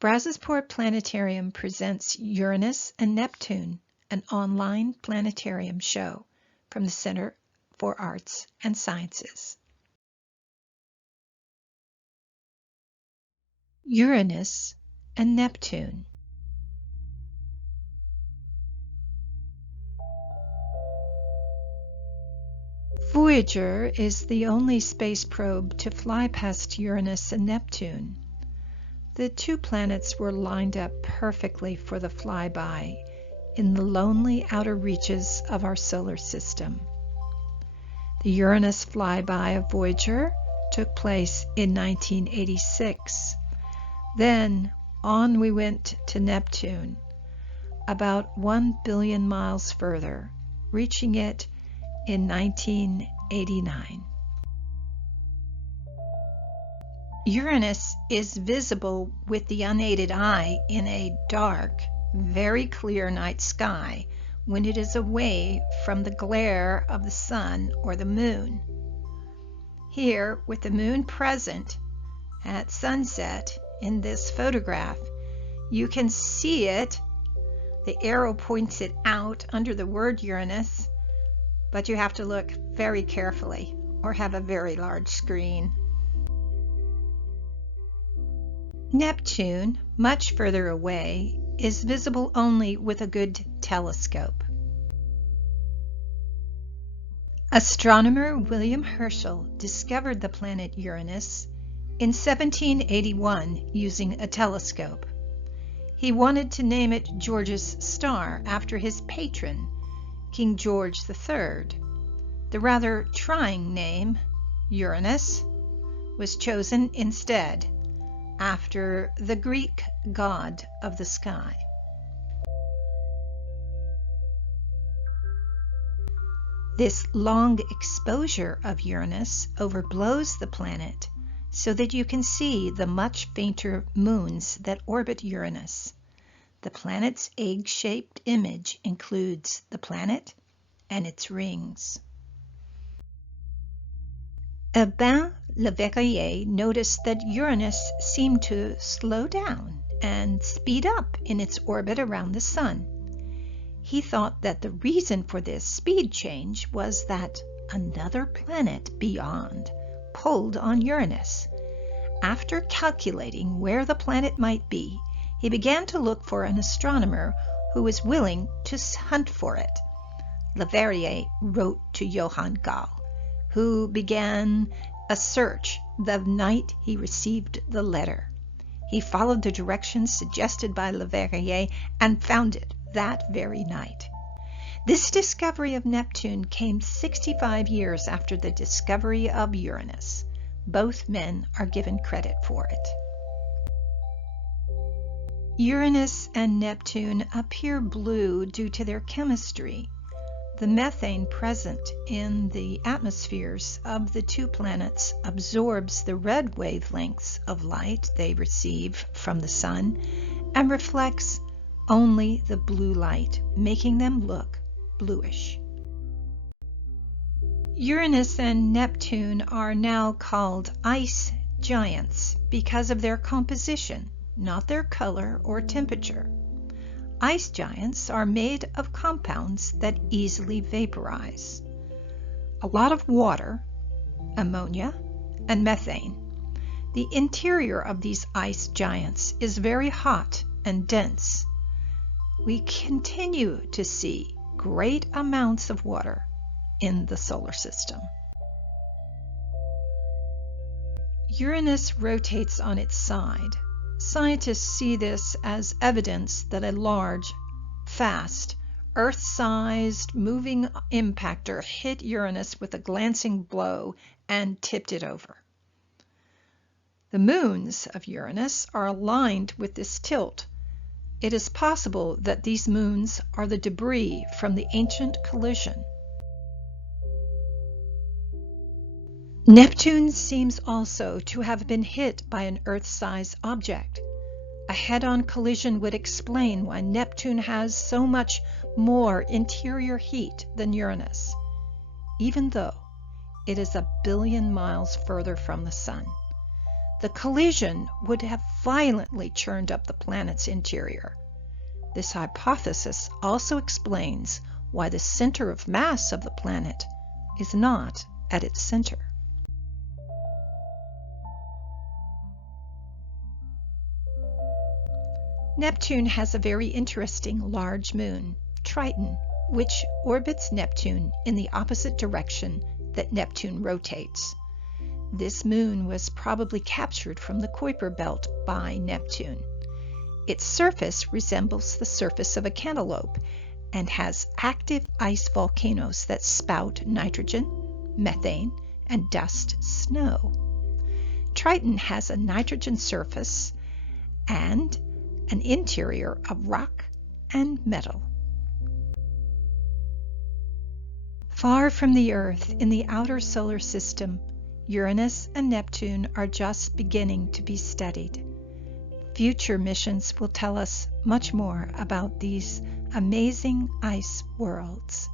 Brazosport Planetarium presents Uranus and Neptune, an online planetarium show from the Center for Arts and Sciences. Uranus and Neptune. Voyager is the only space probe to fly past Uranus and Neptune. The two planets were lined up perfectly for the flyby in the lonely outer reaches of our solar system. The Uranus flyby of Voyager took place in 1986. Then on we went to Neptune, about 1 billion miles further, reaching it in 1989. Uranus is visible with the unaided eye in a dark, very clear night sky when it is away from the glare of the sun or the moon. Here, with the moon present at sunset in this photograph, you can see it. The arrow points it out under the word Uranus, but you have to look very carefully or have a very large screen. Neptune, much further away, is visible only with a good telescope. Astronomer William Herschel discovered the planet Uranus in 1781 using a telescope. He wanted to name it George's star after his patron, King George III. The rather trying name, Uranus, was chosen instead, after the Greek god of the sky. This long exposure of Uranus overblows the planet so that you can see the much fainter moons that orbit Uranus. The planet's egg-shaped image includes the planet and its rings. Leverrier noticed that Uranus seemed to slow down and speed up in its orbit around the Sun. He thought that the reason for this speed change was that another planet beyond pulled on Uranus. After calculating where the planet might be, he began to look for an astronomer who was willing to hunt for it. Leverrier wrote to Johann Galle, who began a search the night he received the letter. He followed the directions suggested by Leverrier and found it that very night. This discovery of Neptune came 65 years after the discovery of Uranus. Both men are given credit for it. Uranus and Neptune appear blue due to their chemistry. The methane present in the atmospheres of the two planets absorbs the red wavelengths of light they receive from the sun and reflects only the blue light, making them look bluish. Uranus and Neptune are now called ice giants because of their composition, not their color or temperature. Ice giants are made of compounds that easily vaporize. A lot of water, ammonia, and methane. The interior of these ice giants is very hot and dense. We continue to see great amounts of water in the solar system. Uranus rotates on its side. Scientists see this as evidence that a large, fast, Earth-sized moving impactor hit Uranus with a glancing blow and tipped it over. The moons of Uranus are aligned with this tilt. It is possible that these moons are the debris from the ancient collision. Neptune seems also to have been hit by an Earth-sized object. A head-on collision would explain why Neptune has so much more interior heat than Uranus, even though it is 1 billion miles further from the Sun. The collision would have violently churned up the planet's interior. This hypothesis also explains why the center of mass of the planet is not at its center. Neptune has a very interesting large moon, Triton, which orbits Neptune in the opposite direction that Neptune rotates. This moon was probably captured from the Kuiper belt by Neptune. Its surface resembles the surface of a cantaloupe and has active ice volcanoes that spout nitrogen, methane, and dust snow. Triton has a nitrogen surface and an interior of rock and metal. Far from the Earth in the outer solar system, Uranus and Neptune are just beginning to be studied. Future missions will tell us much more about these amazing ice worlds.